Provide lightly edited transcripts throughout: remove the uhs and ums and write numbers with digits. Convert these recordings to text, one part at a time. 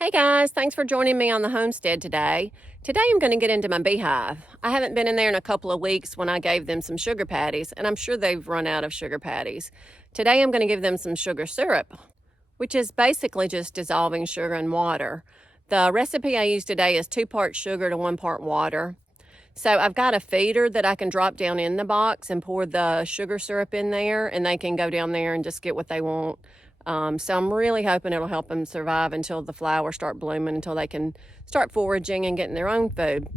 Hey guys, thanks for joining me on the homestead today. Today I'm going to get into my beehive. I haven't been in there in a couple of weeks when I gave them some sugar patties, and I'm sure they've run out of sugar patties. Today I'm going to give them some sugar syrup, which is basically just dissolving sugar in water. The recipe I use today is 2 parts sugar to 1 part water. So I've got a feeder that I can drop down in the box and pour the sugar syrup in there, and they can go down there and just get what they want. So I'm really hoping it'll help them survive until the flowers start blooming, until they can start foraging and getting their own food.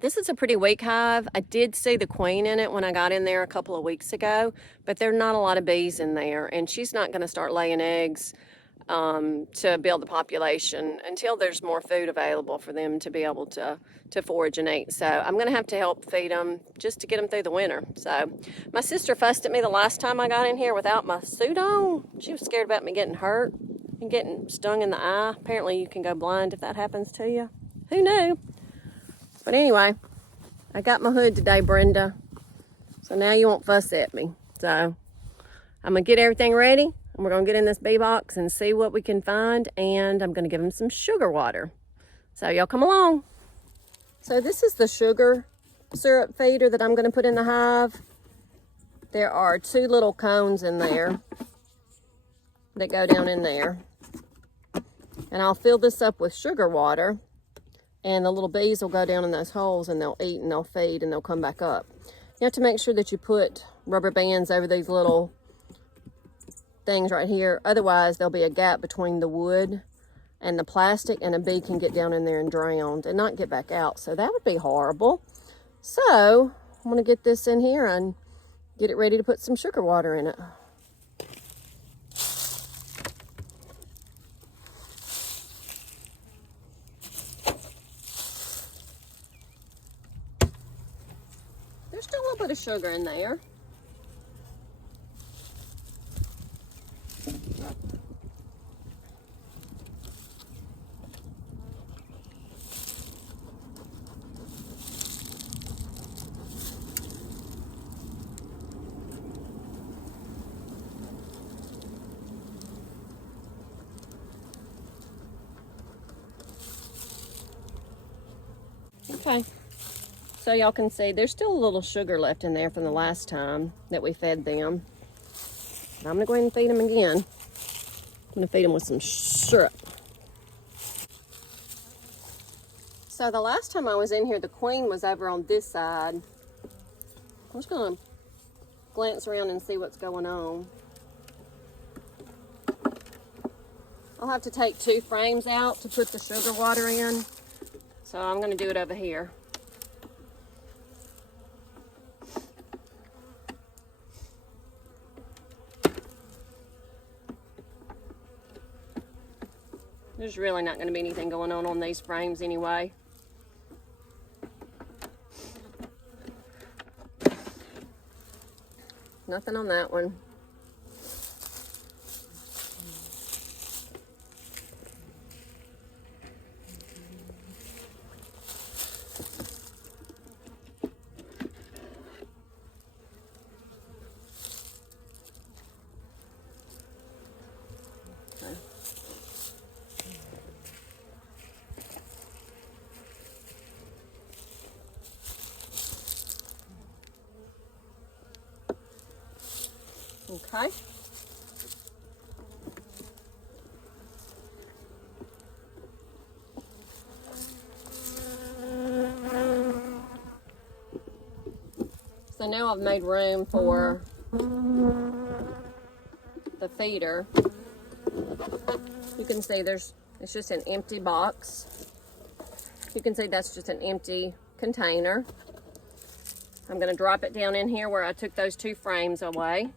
This is a pretty weak hive. I did see the queen in it when I got in there a couple of weeks ago, but there are not a lot of bees in there, and she's not going to start laying eggs to build the population until there's more food available for them to be able to forage and eat. So I'm going to have to help feed them just to get them through the winter. So my sister fussed at me the last time I got in here without my suit on. She was scared about me getting hurt and getting stung in the eye. Apparently you can go blind if that happens to you. Who knew? But anyway, I got my hood today, Brenda. So now you won't fuss at me. So I'm going to get everything ready. And we're going to get in this bee box and see what we can find. And I'm going to give them some sugar water. So y'all come along. So this is the sugar syrup feeder that I'm going to put in the hive. There are 2 little cones in there that go down in there. And I'll fill this up with sugar water. And the little bees will go down in those holes and they'll eat and they'll feed and they'll come back up. You have to make sure that you put rubber bands over these little things right here. Otherwise, there'll be a gap between the wood and the plastic, and a bee can get down in there and drown and not get back out. So that would be horrible. So I'm going to get this in here and get it ready to put some sugar water in it. There's still a little bit of sugar in there. Okay, so y'all can see there's still a little sugar left in there from the last time that we fed them. But I'm gonna go ahead and feed them again. I'm gonna feed them with some syrup. So the last time I was in here, the queen was over on this side. I'm just gonna glance around and see what's going on. I'll have to take 2 frames out to put the sugar water in. So I'm going to do it over here. There's really not going to be anything going on these frames anyway. Nothing on that one. Okay. So now I've made room for the feeder. You can see it's just an empty box. You can see that's just an empty container. I'm going to drop it down in here where I took those 2 frames away.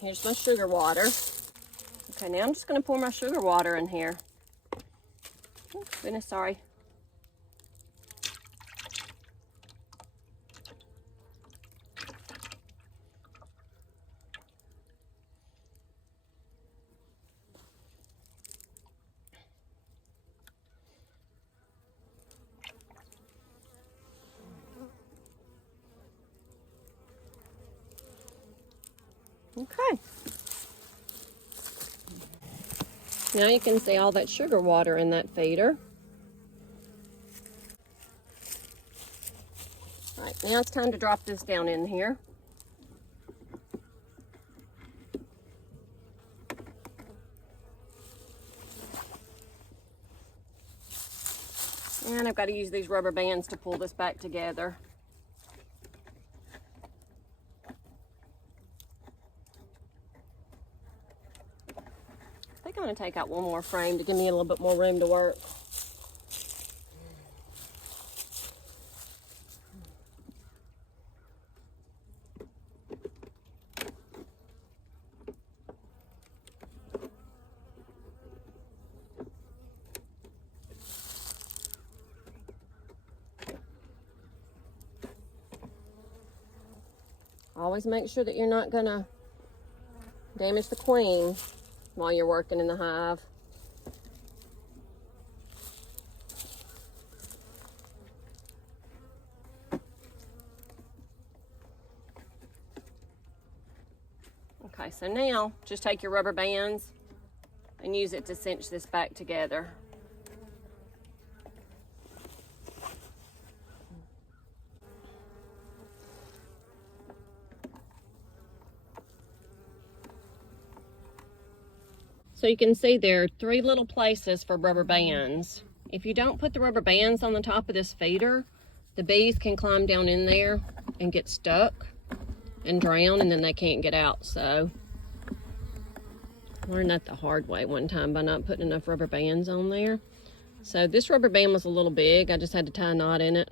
Here's my sugar water. Okay, now I'm just going to pour my sugar water in here. Oh, goodness, sorry. Okay. Now you can see all that sugar water in that feeder. All right, now it's time to drop this down in here. And I've got to use these rubber bands to pull this back together. I think I'm going to take out one more frame to give me a little bit more room to work. Always make sure that you're not going to damage the queen while you're working in the hive. Okay, so now just take your rubber bands and use it to cinch this back together. So you can see there are 3 little places for rubber bands. If you don't put the rubber bands on the top of this feeder, the bees can climb down in there and get stuck and drown, and then they can't get out. So I learned that the hard way one time by not putting enough rubber bands on there. So this rubber band was a little big. I just had to tie a knot in it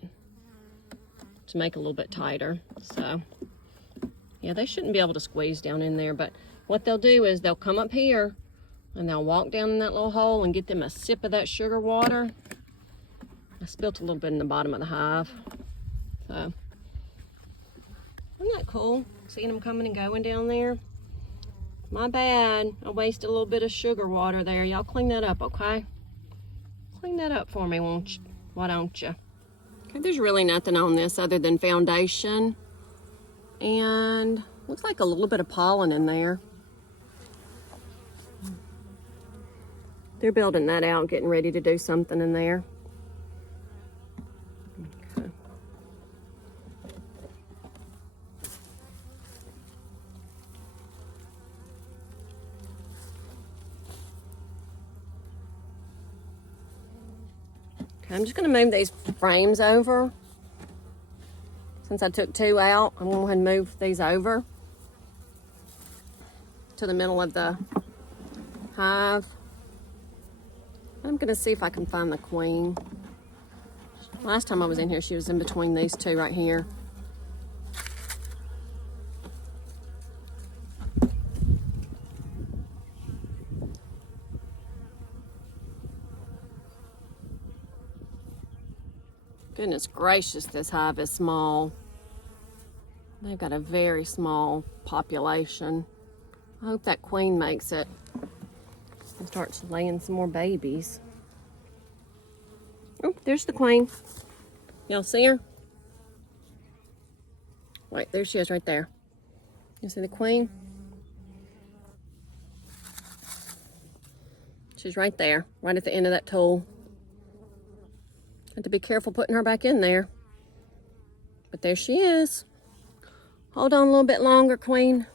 to make it a little bit tighter. So yeah, they shouldn't be able to squeeze down in there, but what they'll do is they'll come up here and they'll walk down in that little hole and get them a sip of that sugar water. I spilt a little bit in the bottom of the hive. So, isn't that cool? Seeing them coming and going down there. My bad, I wasted a little bit of sugar water there. Y'all clean that up, okay? Clean that up for me, won't you? Why don't you? Okay, there's really nothing on this other than foundation. And looks like a little bit of pollen in there. They're building that out, getting ready to do something in there. Okay. Okay, I'm just going to move these frames over. Since I took 2 out, I'm going to go ahead and move these over to the middle of the hive. I'm going to see if I can find the queen. Last time I was in here, she was in between these 2 right here. Goodness gracious, this hive is small. They've got a very small population. I hope that queen makes it and starts laying some more babies. Oh, there's the queen. Y'all see her? Wait, there she is right there. You see the queen? She's right there, right at the end of that tool. Have to be careful putting her back in there. But there she is. Hold on a little bit longer, queen.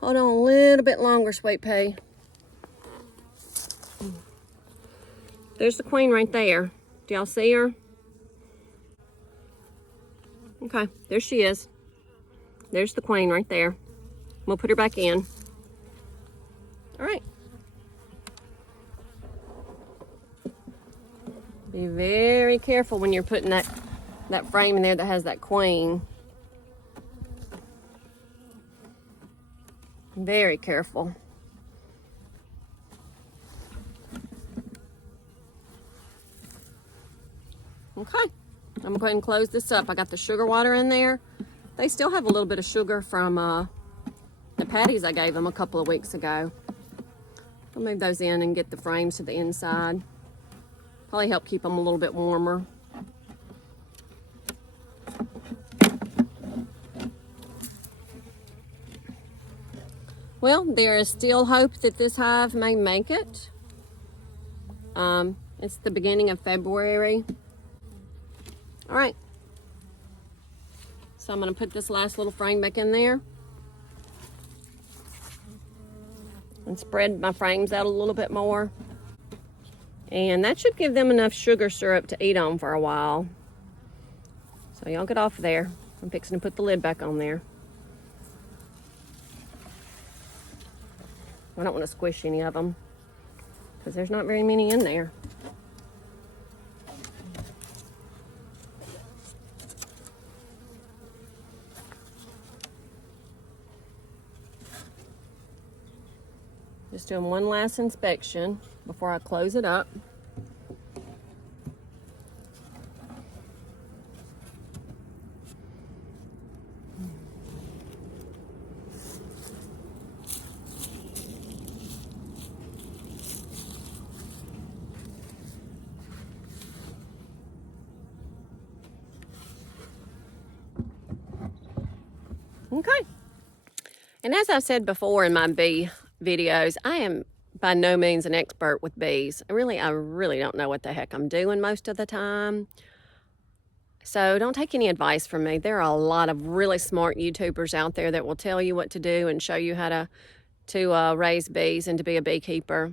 Hold on a little bit longer, sweet pea. There's the queen right there. Do y'all see her? Okay, there she is. There's the queen right there. We'll put her back in. All right. Be very careful when you're putting that frame in there that has that queen. Very careful. Okay, I'm gonna go ahead and close this up. I got the sugar water in there. They still have a little bit of sugar from the patties I gave them a couple of weeks ago. I'll move those in and get the frames to the inside. Probably help keep them a little bit warmer. Well, there is still hope that this hive may make it. It's the beginning of February. All right. So I'm going to put this last little frame back in there and spread my frames out a little bit more. And that should give them enough sugar syrup to eat on for a while. So y'all get off there. I'm fixing to put the lid back on there. I don't want to squish any of them because there's not very many in there. Just doing one last inspection before I close it up. Okay. And as I've said before in my bee videos, I am by no means an expert with bees. I really don't know what the heck I'm doing most of the time. So don't take any advice from me. There are a lot of really smart YouTubers out there that will tell you what to do and show you how to raise bees and to be a beekeeper.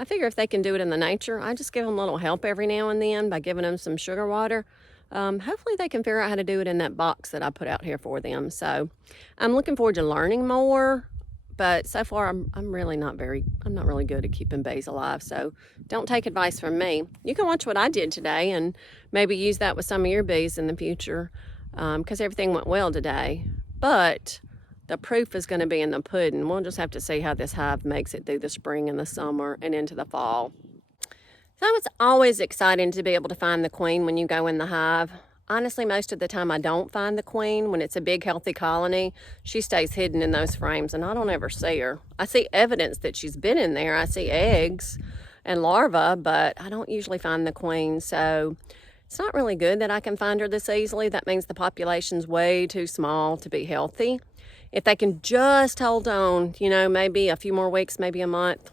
I figure if they can do it in the nature, I just give them a little help every now and then by giving them some sugar water. Hopefully they can figure out how to do it in that box that I put out here for them. So I'm looking forward to learning more, but so far I'm not really good at keeping bees alive. So don't take advice from me. You can watch what I did today and maybe use that with some of your bees in the future, because everything went well today. But the proof is going to be in the pudding. We'll just have to see how this hive makes it through the spring and the summer and into the fall. So it's always exciting to be able to find the queen when you go in the hive. Honestly, most of the time I don't find the queen. When it's a big, healthy colony, she stays hidden in those frames and I don't ever see her. I see evidence that she's been in there. I see eggs and larvae, but I don't usually find the queen. So it's not really good that I can find her this easily. That means the population's way too small to be healthy. If they can just hold on, maybe a few more weeks, maybe a month,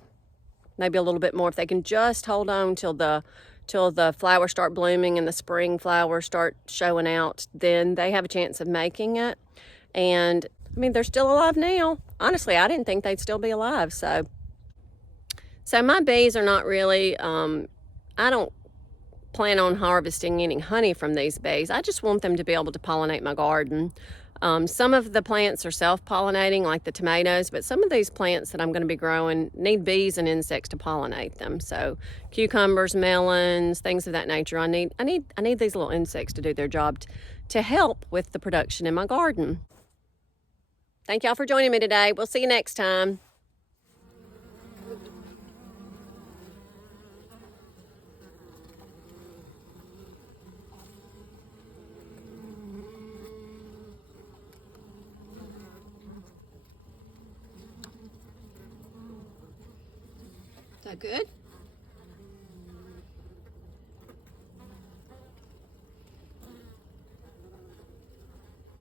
maybe a little bit more. If they can just hold on till the flowers start blooming and the spring flowers start showing out, then they have a chance of making it. And I mean, they're still alive now. Honestly, I didn't think they'd still be alive. So my bees are not really, I don't plan on harvesting any honey from these bees. I just want them to be able to pollinate my garden. Some of the plants are self-pollinating, like the tomatoes, but some of these plants that I'm going to be growing need bees and insects to pollinate them. So cucumbers, melons, things of that nature. I need these little insects to do their job to help with the production in my garden. Thank y'all for joining me today. We'll see you next time. Is that good?